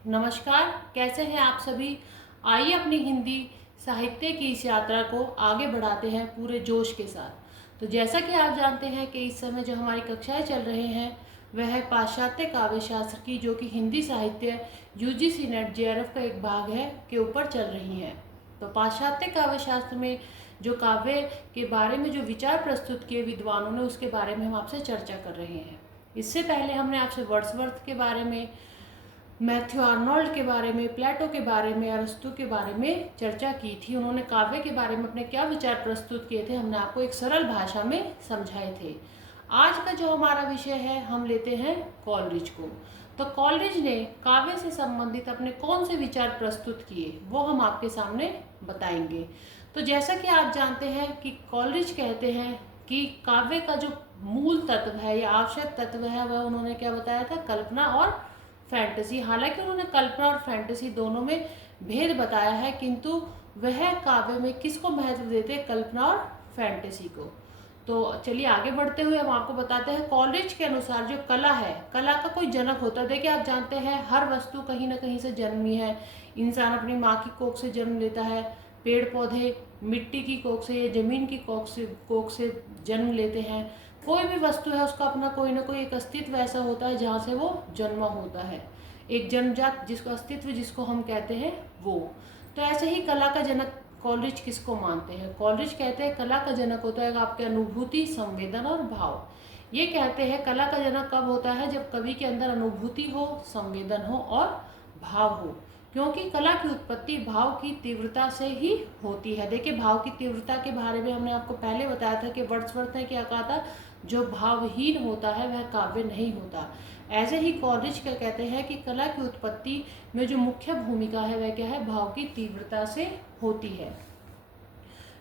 नमस्कार, कैसे हैं आप सभी। आइए अपनी हिंदी साहित्य की इस यात्रा को आगे बढ़ाते हैं पूरे जोश के साथ। तो जैसा कि आप जानते हैं कि इस समय जो हमारी कक्षाएं चल रही हैं वह है पाश्चात्य काव्य शास्त्र की, जो कि हिंदी साहित्य यूजीसी नेट जेआरएफ का एक भाग है के ऊपर चल रही हैं। तो पाश्चात्य काव्य शास्त्र में जो काव्य के बारे में जो विचार प्रस्तुत किए विद्वानों ने, उसके बारे में हम आपसे चर्चा कर रहे हैं। इससे पहले हमने आपसे वर्ड्सवर्थ के बारे में, मैथ्यू आर्नोल्ड के बारे में, प्लेटो के बारे में, अरस्तु के बारे में चर्चा की थी। उन्होंने काव्य के बारे में अपने क्या विचार प्रस्तुत किए थे, हमने आपको एक सरल भाषा में समझाए थे। आज का जो हमारा विषय है, हम लेते हैं कॉलरिज को। तो कॉलरिज ने काव्य से संबंधित अपने कौन से विचार प्रस्तुत किए, वो हम आपके सामने बताएंगे। तो जैसा कि आप जानते हैं कि कॉलरिज कहते हैं कि काव्य का जो मूल तत्व है या आवश्यक तत्व है, वह उन्होंने क्या बताया था, कल्पना और फैंटेसी। हालांकि उन्होंने कल्पना और फैंटेसी दोनों में भेद बताया है, किंतु वह काव्य में किसको महत्व देते हैं, कल्पना और फैंटेसी को। तो चलिए आगे बढ़ते हुए हम आपको बताते हैं। कॉलरिज के अनुसार जो कला है, कला का कोई जनक होता है। देखिए आप जानते हैं हर वस्तु कहीं ना कहीं से जन्मी है। इंसान अपनी माँ की कोख से जन्म लेता है, पेड़ पौधे मिट्टी की कोख से या जमीन की कोख से जन्म लेते हैं। कोई भी वस्तु है उसका अपना कोई ना कोई एक अस्तित्व ऐसा होता है जहाँ से वो जन्मा होता है, एक जन्मजात जिसको अस्तित्व जिसको हम कहते हैं वो। तो ऐसे ही कला का जनक कॉलरिज किसको मानते हैं, कॉलरिज कहते हैं कला का जनक होता है आपके अनुभूति, संवेदन और भाव। ये कहते हैं कला का जनक कब होता है, जब कवि के अंदर अनुभूति हो, संवेदन हो और भाव हो। क्योंकि कला की उत्पत्ति भाव की तीव्रता से ही होती है। देखिए भाव की तीव्रता के बारे में हमने आपको पहले बताया था कि वर्ड्सवर्थ ने क्या कहा था, जो भावहीन होता है वह काव्य नहीं होता। ऐसे ही कॉलरिज क्या कहते हैं कि कला की उत्पत्ति में जो मुख्य भूमिका है वह क्या है, भाव की तीव्रता से होती है।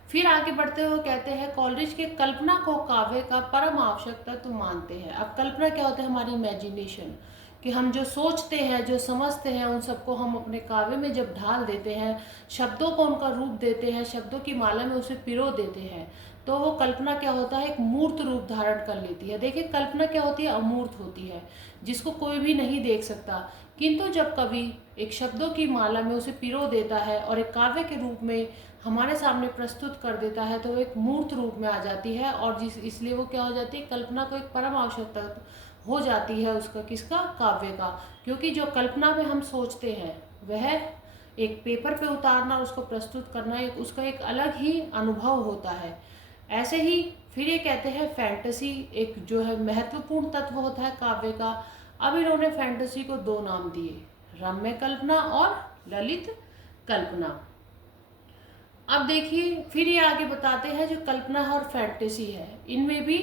फिर आगे बढ़ते हुए कहते हैं कॉलरिज के कल्पना को काव्य का परम आवश्यक तत्व मानते हैं। अब कल्पना क्या होता है, हमारी इमेजिनेशन, कि हम जो सोचते हैं, जो समझते हैं, उन सबको हम अपने काव्य में जब ढाल देते हैं, शब्दों को उनका रूप देते हैं, शब्दों की माला में उसे पिरो देते हैं, तो वो कल्पना क्या होता है, एक मूर्त रूप धारण कर लेती है। देखिए कल्पना क्या होती है, अमूर्त होती है, जिसको कोई भी नहीं देख सकता। किंतु जब कवि एक शब्दों की माला में उसे पिरो देता है और एक काव्य के रूप में हमारे सामने प्रस्तुत कर देता है, तो वो एक मूर्त रूप में आ जाती है। और इसलिए वो क्या हो जाती है, कल्पना को एक परम आवश्यक तत्व हो जाती है उसका, किसका, काव्य का। क्योंकि जो कल्पना में हम सोचते हैं वह एक पेपर पे उतारना, उसको प्रस्तुत करना, एक उसका एक अलग ही अनुभव होता है। ऐसे ही फिर ये कहते हैं फैंटेसी एक जो है महत्वपूर्ण तत्व होता है काव्य का। अब इन्होंने फैंटेसी को दो नाम दिए, रम्य कल्पना और ललित कल्पना। अब देखिए फिर ये आगे बताते हैं जो कल्पना है और फैंटेसी है, इनमें भी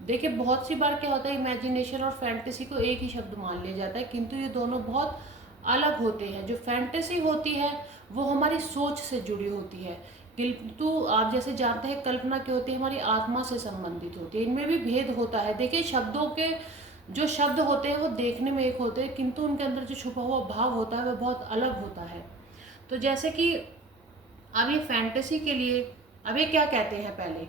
देखिए बहुत सी बार क्या होता है, इमेजिनेशन और फैंटेसी को एक ही शब्द मान लिया जाता है, किंतु ये दोनों बहुत अलग होते हैं। जो फैंटेसी होती है वो हमारी सोच से जुड़ी होती है, किंतु आप जैसे जानते हैं कल्पना क्या होती है, हमारी आत्मा से संबंधित होती है। इनमें भी भेद होता है। देखिए शब्दों के जो शब्द होते हैं वो देखने में एक होते हैं, किंतु उनके अंदर जो छुपा हुआ भाव होता है वह बहुत अलग होता है। तो जैसे कि अब ये फैंटेसी के लिए, अब ये क्या कहते हैं पहले,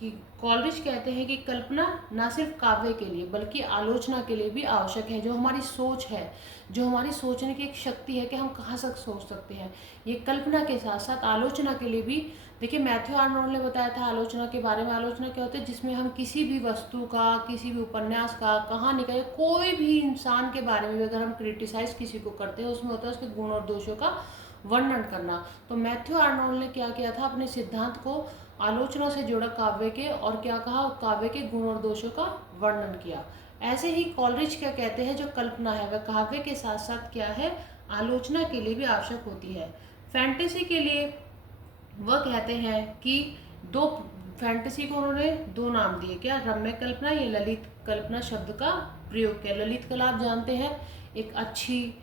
कि कॉलरिज कहते हैं कि कल्पना ना सिर्फ काव्य के लिए बल्कि आलोचना के लिए भी आवश्यक है। जो हमारी सोच है, जो हमारी सोचने की एक शक्ति है कि हम कहाँ तक सोच सकते हैं, ये कल्पना के साथ साथ आलोचना के लिए भी। देखिए मैथ्यू आर्नोल्ड ने बताया था आलोचना के बारे में। आलोचना क्या होती है, जिसमें हम किसी भी वस्तु का, किसी भी उपन्यास का, कहानी का, या कोई भी इंसान के बारे में अगर हम क्रिटिसाइज किसी को करते हैं, उसमें होता है उसके गुण और दोषों का वर्णन करना। तो मैथ्यू आर्नोल्ड ने क्या किया था, अपने सिद्धांत को आलोचना से जोड़ा काव्य के, और क्या कहा, काव्य के गुण और दोषों का वर्णन किया। ऐसे ही कॉलरिज क्या कहते हैं, जो कल्पना है वह काव्य के साथ साथ क्या है, आलोचना के लिए भी आवश्यक होती है। फैंटेसी के लिए वह कहते हैं कि दो, फैंटेसी को उन्होंने दो नाम दिए, क्या, रम्य कल्पना या ललित कल्पना शब्द का प्रयोग किया। ललित कला आप जानते हैं एक अच्छी,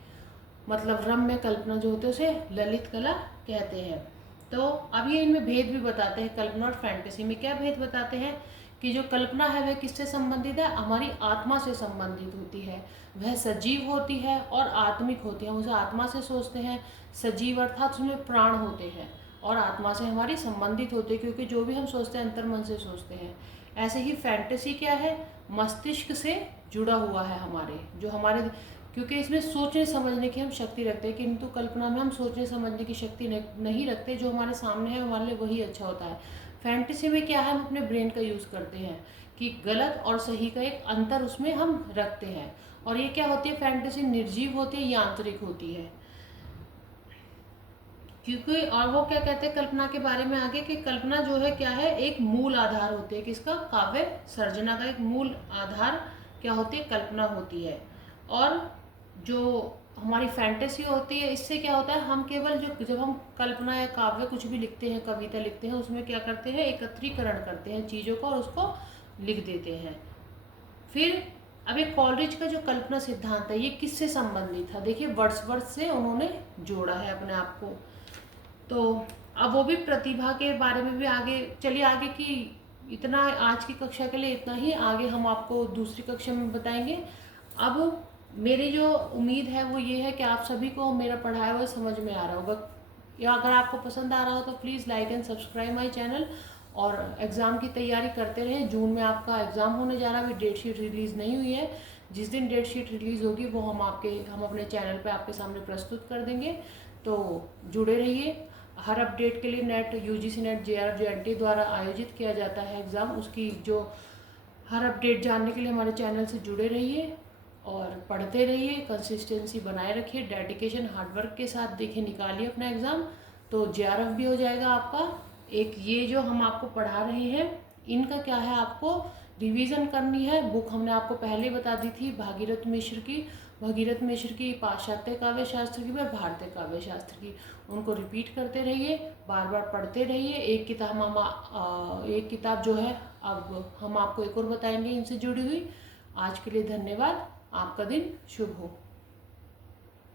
मतलब रम्य कल्पना जो होती है उसे ललित कला कहते हैं। तो अब ये इनमें भेद भी बताते हैं, कल्पना और फैंटेसी में क्या भेद बताते हैं, कि जो कल्पना है वह किससे संबंधित है, हमारी आत्मा से संबंधित होती है। वह सजीव होती है और आत्मिक होती है, हम उसे आत्मा से सोचते हैं। सजीव अर्थात उसमें प्राण होते हैं, और आत्मा से हमारी संबंधित होती है, क्योंकि जो भी हम सोचते हैं अंतर मन से सोचते हैं। ऐसे ही फैंटेसी क्या है, मस्तिष्क से जुड़ा हुआ है, हमारे जो हमारे क्योंकि इसमें सोचने समझने की हम शक्ति रखते हैं, किंतु कल्पना में हम सोचने समझने की शक्ति नहीं रखते। जो हमारे सामने है हमारे लिए वही अच्छा होता है। फैंटेसी में क्या है, हम अपने ब्रेन का यूज़ करते हैं कि गलत और सही का एक अंतर उसमें हम रखते हैं। और ये क्या होती है, फैंटेसी निर्जीव होती है या आंतरिक होती है। क्योंकि और वो क्या कहते हैं कल्पना के बारे में आगे, कि कल्पना जो है क्या है, एक मूल आधार होती है। किसका, काव्य सर्जना का एक मूल आधार क्या होती है, कल्पना होती है। और जो हमारी फैंटेसी होती है, इससे क्या होता है, हम केवल जो जब हम कल्पना या काव्य कुछ भी लिखते हैं, कविता लिखते हैं, उसमें क्या करते हैं, एकत्रीकरण करते हैं चीज़ों को और उसको लिख देते हैं। फिर अब एक कॉलरिज का जो कल्पना सिद्धांत है, ये किससे संबंधित था, देखिए वर्ड्सवर्थ से उन्होंने जोड़ा है अपने आप को। तो अब वो भी प्रतिभा के बारे में भी आगे, चलिए आगे की इतना आज की कक्षा के लिए इतना ही, आगे हम आपको दूसरी कक्षा में बताएंगे। अब मेरी जो उम्मीद है वो ये है कि आप सभी को मेरा पढ़ाया हुआ समझ में आ रहा होगा, या अगर आपको पसंद आ रहा हो तो please like and subscribe my channel. और एग्ज़ाम की तैयारी करते रहें। जून में आपका एग्ज़ाम होने जा रहा है, अभी डेट शीट रिलीज़ नहीं हुई है। जिस दिन डेट शीट रिलीज़ होगी वो हम अपने चैनल पे आपके सामने प्रस्तुत कर देंगे। तो जुड़े रहिए। हर अपडेट के लिए net UGC net JRF JNT द्वारा आयोजित किया जाता है एग्ज़ाम, उसकी जो हर अपडेट जानने के लिए हमारे चैनल से जुड़े रहिए और पढ़ते रहिए, कंसिस्टेंसी बनाए रखिए, डेडिकेशन हार्डवर्क के साथ देखिए, निकालिए अपना एग्ज़ाम, तो जेआरएफ भी हो जाएगा आपका। एक ये जो हम आपको पढ़ा रहे हैं, इनका क्या है, आपको रिवीजन करनी है। बुक हमने आपको पहले बता दी थी, भगीरथ मिश्र की पाश्चात्य काव्य शास्त्र की व भारतीय काव्य शास्त्र की। उनको रिपीट करते रहिए, बार बार पढ़ते रहिए। एक किताब जो है अब हम आपको एक और बताएंगे इनसे जुड़ी हुई। आज के लिए धन्यवाद। आपका दिन शुभ हो।